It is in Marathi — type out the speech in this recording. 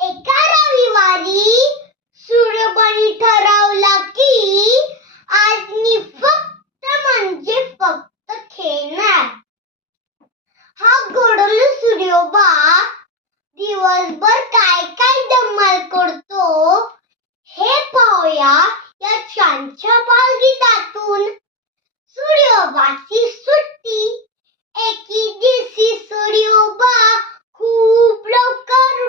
एका रविवारी सूर्यबनी ठरवला की आज मी फक्त खेळणार. हा गोडलू सूर्योबा दिवसभर काय काय धमाल करतो हे पाहूया या छानशा बालगीतातून. सूर्योबाची सुट्टी. एके दिवशी सूर्योबा खूप लवकर